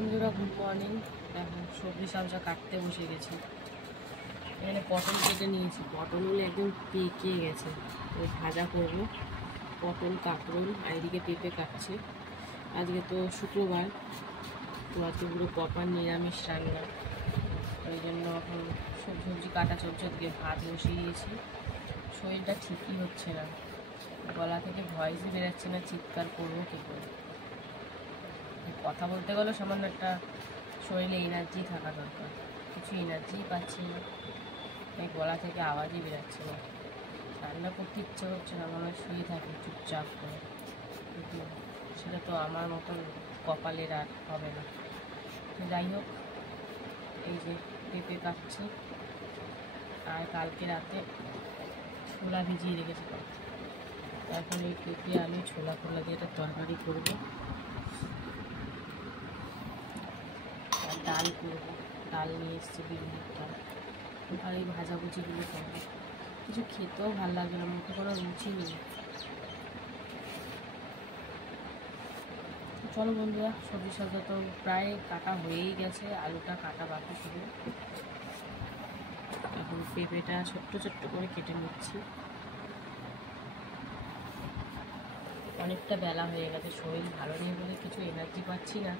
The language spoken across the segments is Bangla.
বন্ধুরা গুড মর্নিং। এখন সবজি সবজা কাটতে বসে গেছি। এখানে পটল কেটে নিয়েছি, পটলগুলো একদম পেকে গেছে, ওই ভাজা করব। পটল কাঁকরোল আর এদিকে পেঁপে কাটছে। আজকে তো শুক্রবার, তো আজকে পুরো প্রপার নিরামিষ রান্না, ওই জন্য এখন সবজি কাটা চলছে। ওদিকে ভাত বসিয়ে দিয়েছি। শরীরটা ঠিকই হচ্ছে না, গলা থেকে ভয়েসই বেরোচ্ছে না, চিৎকার করবো কী করে। কথা বলতে গেলেও সামান্য একটা শরীরে এনার্জি থাকা দরকার, কিছু এনার্জি পাচ্ছি না, তাই গলা থেকে আওয়াজই বেরোচ্ছে না। রান্না করতে ইচ্ছে হচ্ছে না, মনে হয় শুয়ে থাকি চুপচাপ করে, কিন্তু সেটা তো আমার মতন কপালের আর হবে না। তো যাই হোক, এই যে পেঁপে কাটছি, আর কালকে রাতে ছোলা ভিজিয়ে রেখেছিলাম। এখন এই পেঁপে আলু ছোলা ফোলা দিয়ে একটা তরকারি করবো, আর ডাল করবো। ডাল নিয়ে এসছি, বিউলির ডাল, আর এই ভাজাভুজিগুলো করবো। কিছু খেতেও ভালো লাগবে না, মুখে কোনো রুচি নেই। চলো বন্ধুরা, সবজি সবজা তো প্রায় কাটা হয়েই গেছে, আলুটা কাটা বাকি ছিল। এখন পেঁপেটা ছোট্ট ছোট্ট করে কেটে নিচ্ছি। অনেকটা বেলা হয়ে গেছে, শরীর ভালো নেই বলে কিছু এনার্জি পাচ্ছি না,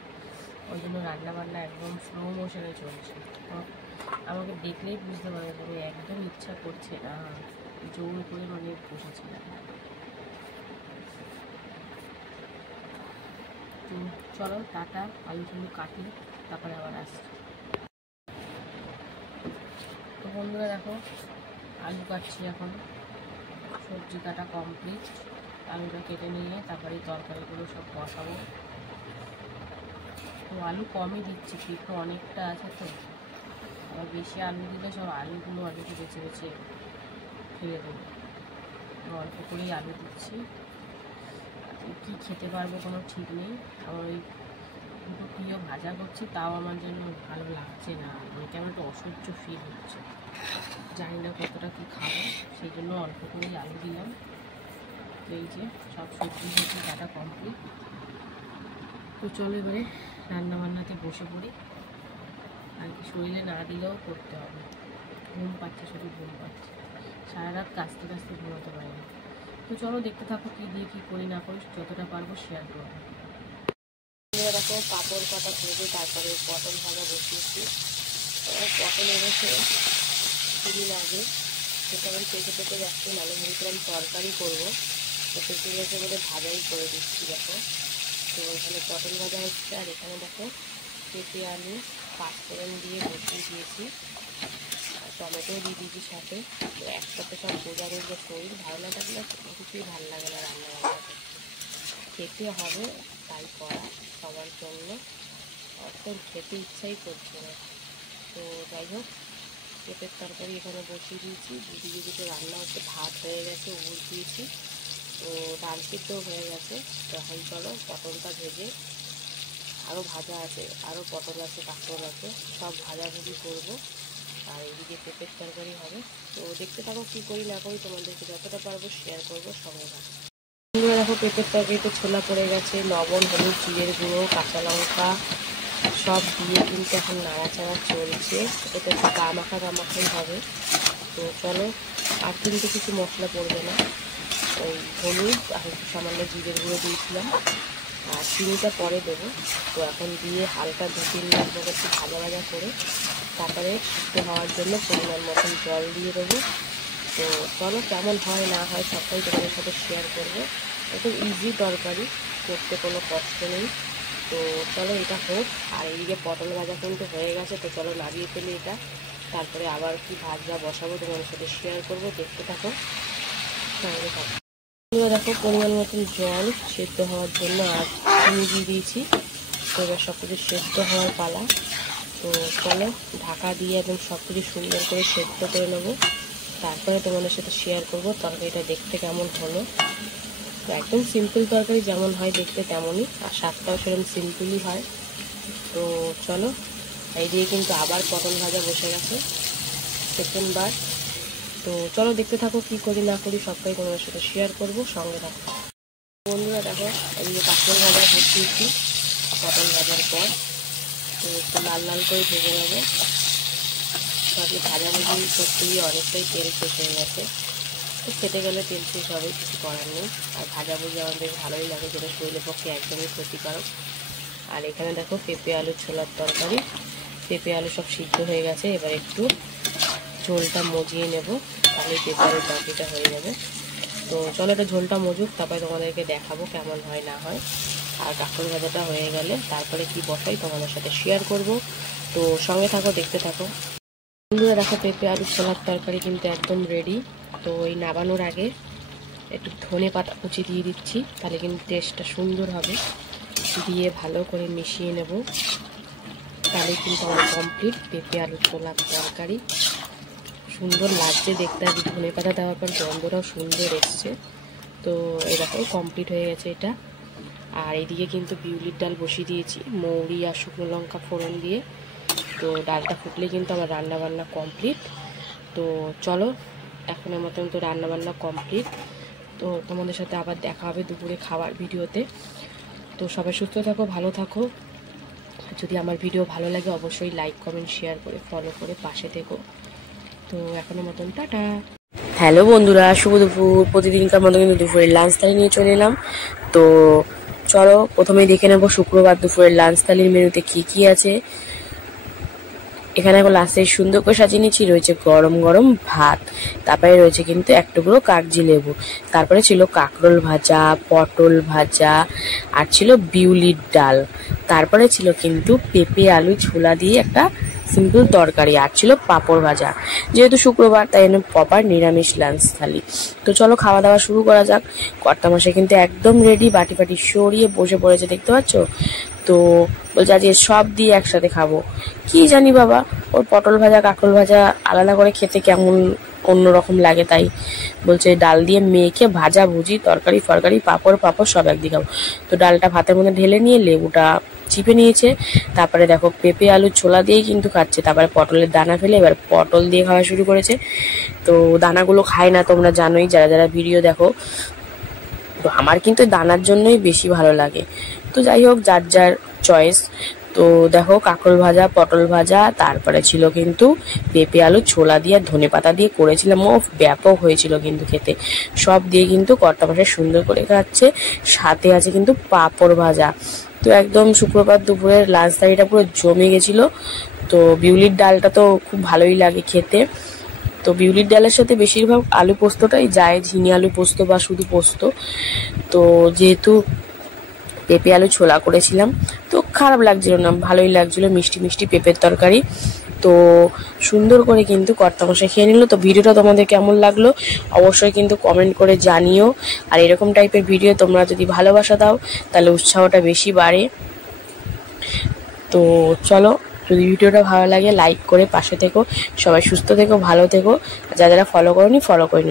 ওই জন্য রান্নাবান্না একদম স্লো মোশনে চলছে। আমাকে দেখলেই বুঝতে পারবে, তবে একদম ইচ্ছা করছে না, জোর করে মানে বসেছিলাম। তো চলো টাটা, আলু কাটি, তারপরে আবার আসছি। তো বন্ধুরা দেখো, আলু কাটছি এখন, সবজি কাটা কমপ্লিট। আলুটা কেটে নিয়ে তারপরে তরকারিগুলো সব বসাবো। তো আলু কমই দিচ্ছি, পেঁপে অনেকটা আছে, তো আবার বেশি আলু দিলে সব আলুগুলো অনেকে বেছে বেছে ফেলে দেবো। অল্প করেই আলু দিচ্ছি, কী খেতে পারবো কোনো ঠিক নেই। আমার ওই দুটো প্রিয় ভাজা করছি, তাও আমার জন্য ভালো লাগছে না, মানে কেমন একটা অসহ্য ফিল হচ্ছে, জানি না কতটা কী খাবো, সেই জন্য অল্প করেই আলু দিলাম। তো এই যে সব সবজি কাটা কমপ্লিট। তো চলো এবারে রান্নাবান্নাতে বসে পড়ি, আর কি শরীরে না দিলেও করতে হবে। ঘুম পাচ্ছে, শুধু ঘুম পাচ্ছে, সারা রাত কাঁচতে কাঁচতে ঘুমাতে পারি না। তো চলো দেখতে থাকো, কী দিয়ে কী করি না করি, যতটা পারবো শেয়ার করবো। দেখো পাঁপড় কাটা ভেজে তারপরে পটল ভাজা বসিয়েছি। পটল এনেছে খুবই লাগে, সেটা আমি পেঁপে পেঁপে যাচ্ছি, নালে ভেবেছিলাম তরকারি করবো, তো পেঁপে গেছে বলে ভাজাই করে দিচ্ছি। দেখো, তো এখানে পটল ভাজা হচ্ছে, আর এখানে দেখো পেঁপে আলু পাঁচফোড়ন দিয়ে বসিয়ে দিয়েছি, আর টমেটোও দিয়ে দিয়েছি সাথে। তো একসাথে সব বোঝা রয়েছে, শরীর ভালো না থাকলে কিছুই ভালো লাগে না রান্নাবান্না করতে। খেতে হবে তাই করা সবার জন্য, এখন খেতে ইচ্ছাই করছে না। তো যাই হোক, পেঁপের তরকারি এখানে বসিয়ে দিয়েছি, দিদি দুটো রান্না হচ্ছে, ভাত হয়ে গেছে, উল দিয়েছি, তো ডাল সিদ্ধ হয়ে গেছে। তো এখন চলো পটলটা ভেজে, আরও ভাজা আছে, আরও পটল আছে, কাঁকরোল আছে, সব ভাজাভুজি করবো, আর এদিকে পেঁপের তরকারি হবে। তো দেখতে থাকো কী করি না করি, তোমাদেরকে যতটা পারবো শেয়ার করবো, সঙ্গে থাকো। দেখো পেঁপের তরকারিতে ছোলা পড়ে গেছে, লবণ, হলুদ, জিরের গুঁড়ো, কাঁচা লঙ্কা সব দিয়ে কিন্তু এখন নাড়াচাড়া চলছে। এটা একটু গামাখাই হবে। তো চলো, আর কিন্তু কিছু মশলা পড়বে না, ওই হলুদ আর একটু সামান্য জিরের গুঁড়ো দিয়েছিলাম, আর চিনিটা পরে দেবো। তো এখন দিয়ে হালকা 2-3 মিনিট মতো একটু ভাজা ভাজা করে তারপরে সিদ্ধ হওয়ার জন্য পরিমাণ মতন জল দিয়ে দেবো। তো চলো কেমন হয় না হয় সবটাই তোমাদের সাথে শেয়ার করবো। একদম ইজি তরকারি, করতে কোনো কষ্ট নেই। তো চলো এটা হোক, আর এইদিকে পটল ভাজা কিন্তু হয়ে গেছে। তো চলো নাড়িয়ে ফেলি এটা, তারপরে আবার কি ভাজা বসাবো তোমাদের সাথে শেয়ার করবো, দেখতে থাকো, সঙ্গে থাকো। দেখো পরিমাণ মতন জল সেদ্ধ হওয়ার জন্য আর চিনি দিয়ে দিয়েছি। তো এবার সব কিছু সেদ্ধ হওয়ার পালা। তো চলো ঢাকা দিয়ে একদম সব কিছু সুন্দর করে সেদ্ধ করে নেবো, তারপরে তোমাদের সাথে শেয়ার করবো তরকারিটা দেখতে কেমন হলো। তো একদম সিম্পল তরকারি যেমন হয় দেখতে তেমনই, আর স্বাদটাও সেরকম সিম্পলই হয়। তো চলো, এই দিয়ে কিন্তু আবার পটল ভাজা বসে গেছে সেকেন্ডবার। তো চলো দেখতে থাকো, কী করি না করি সবটাই তোমাদের সাথে শেয়ার করবো, সঙ্গে থাকো। বন্ধুরা দেখো, এদিকে কাঁকরোল ভাজা বসিয়েছি পটল ভাজার পর। তো একটু লাল লাল করে ভেজে নেবো। তো আপনি ভাজাভুজি করতে গিয়ে অনেকটাই তেল শেষ হয়ে গেছে, তো খেতে গেলে তেল শেষ হবে, কিছু করার নেই। আর ভাজাভুজি আমার বেশ ভালোই লাগে, যেটা শরীরের পক্ষে একদমই ক্ষতিকারক। আর এখানে দেখো পেঁপে আলু ছোলার তরকারি, পেঁপে আলু সব সিদ্ধ হয়ে গেছে। এবার একটু ঝোলটা মজিয়ে নেব, তাহলে পেঁপে আলুর তরকারিটা হয়ে যাবে। তো চলো এটা ঝোলটা মজুক, তারপরে তোমাদেরকে দেখাবো কেমন হয় না হয়। আর কাঁকরোল ভাজাটা হয়ে গেলে তারপরে কি বসাই তোমাদের সাথে শেয়ার করব। তো সঙ্গে থাকো, দেখতে থাকো। বন্ধুরা দেখো পেঁপে আলু ছোলার তরকারি কিন্তু একদম রেডি। তো এই নামানোর আগে একটু ধনে পাতা কুচি দিয়ে দিচ্ছি, তাহলে কিন্তু টেস্টটা সুন্দর হবে। দিয়ে ভালো করে মিশিয়ে নেব, তাহলে কিন্তু আমার কমপ্লিট পেঁপে আলু ছোলার তরকারি। সুন্দর লাগছে দেখতে, আর ধনে পাতা দেওয়ার পর গন্ধটাও সুন্দর এসছে। তো এরকম কমপ্লিট হয়ে গেছে এটা। আর এদিকে কিন্তু বিউলির ডাল বসিয়ে দিয়েছি মৌরি আর শুকনো লঙ্কা ফোড়ন দিয়ে। তো ডালটা ফুটলে কিন্তু আমার রান্নাবান্না কমপ্লিট। তো চলো এখনের মতন তো রান্নাবান্না কমপ্লিট। তো তোমাদের সাথে আবার দেখা হবে দুপুরে খাবার ভিডিওতে। তো সবাই সুস্থ থাকো, ভালো থাকো। যদি আমার ভিডিও ভালো লাগে অবশ্যই লাইক কমেন্ট শেয়ার করে ফলো করে পাশে থেকো। তো এখনের মতন টাটা। হ্যালো বন্ধুরা, শুভ দুপুর। প্রতিদিনকার মতো কিন্তু দুপুরের লাঞ্চ থালি নিয়ে চলে এলাম। তো চলো প্রথমেই দেখে নেবো শুক্রবার দুপুরের লাঞ্চ থালির মেনুতে কি কি আছে। এখানে এখন লাস্টে সুন্দর করে সাজিয়ে নিচ্ছি, রয়েছে গরম গরম ভাত, তারপরে রয়েছে কিন্তু এক টুকরো কাগজি লেবু, তারপরে ছিল কাঁকরোল ভাজা, পটল ভাজা, আর ছিল বিউলির ডাল, তারপরে ছিল কিন্তু পেঁপে আলু ছোলা দিয়ে একটা সিম্পল তরকারি, আর ছিল পাঁপড় ভাজা। যেহেতু শুক্রবার তাই জন্য প্রপার নিরামিষ লাঞ্চ থালি। তো চলো খাওয়া দাওয়া শুরু করা যাক। কর্তামশাই কিন্তু একদম রেডি, বাটি বাটি সরিয়ে বসে পড়েছে, দেখতে পাচ্ছ। তো বলছে আজকে সব দিয়ে একসাথে খাবো। কি জানি বাবা, ওর পটল ভাজা কাঁকরোল ভাজা আলাদা করে খেতে কেমন অন্যরকম লাগে, তাই বলছে ডাল দিয়ে মেখে ভাজা ভুজি তরকারি ফরকারি পাঁপড় সব একদিকে খাবো। তো ডালটা ভাতের মধ্যে ঢেলে নিয়ে লেবুটা চিপে নিয়েছে, তারপরে দেখো পেঁপে আলু ছোলা দিয়েই কিন্তু খাচ্ছে। তারপরে পটলের দানা ফেলে এবার পটল দিয়ে খাওয়া শুরু করেছে। তো দানাগুলো খায় না, তোমরা জানোই যারা যারা ভিডিও দেখো। তো আমার কিন্তু দানার জন্যই বেশি ভালো লাগে। তো যাই হোক, যার যার চয়েস। তো দেখো কাঁকরোল ভাজা, পটল ভাজা, তারপরে ছিল কিন্তু পেঁপে আলু ছোলা দিয়ে ধনে পাতা দিয়ে করেছিলাম। ও ব্যাপক হয়েছিল কিন্তু খেতে। সব দিয়ে কিন্তু কর্তামশাই সুন্দর করে খাচ্ছে। সাথে আছে কিন্তু পাঁপড় ভাজা। তো একদম শুক্রবার দুপুরের লাঞ্চ থালিটা পুরো জমে গেছিল। তো বিউলির ডালটা তো খুব ভালোই লাগে খেতে। তো বিউলির ডালের সাথে বেশিরভাগ আলু পোস্তটাই যায়, ঝিঙে আলু পোস্ত বা শুধু পোস্ত। তো যেহেতু পেঁপে আলু ছোলা করেছিলাম তো খারাপ লাগছিল না, ভালোই লাগছিল, মিষ্টি মিষ্টি পেঁপের তরকারি। তো সুন্দর করে কিন্তু কর্তামশাই খেয়ে নিল। তো ভিডিওটা তোমাদের কেমন লাগলো অবশ্যই কিন্তু কমেন্ট করে জানিও। আর এরকম টাইপের ভিডিও তোমরা যদি ভালোবাসা দাও তাহলে উৎসাহটা বেশি বাড়ে। তো চলো, যদি ভিডিওটা ভালো লাগে লাইক করে পাশে থেকো। সবাই সুস্থ থেকো, ভালো থেকো। যারা যারা ফলো করোনি ফলো করে নিও।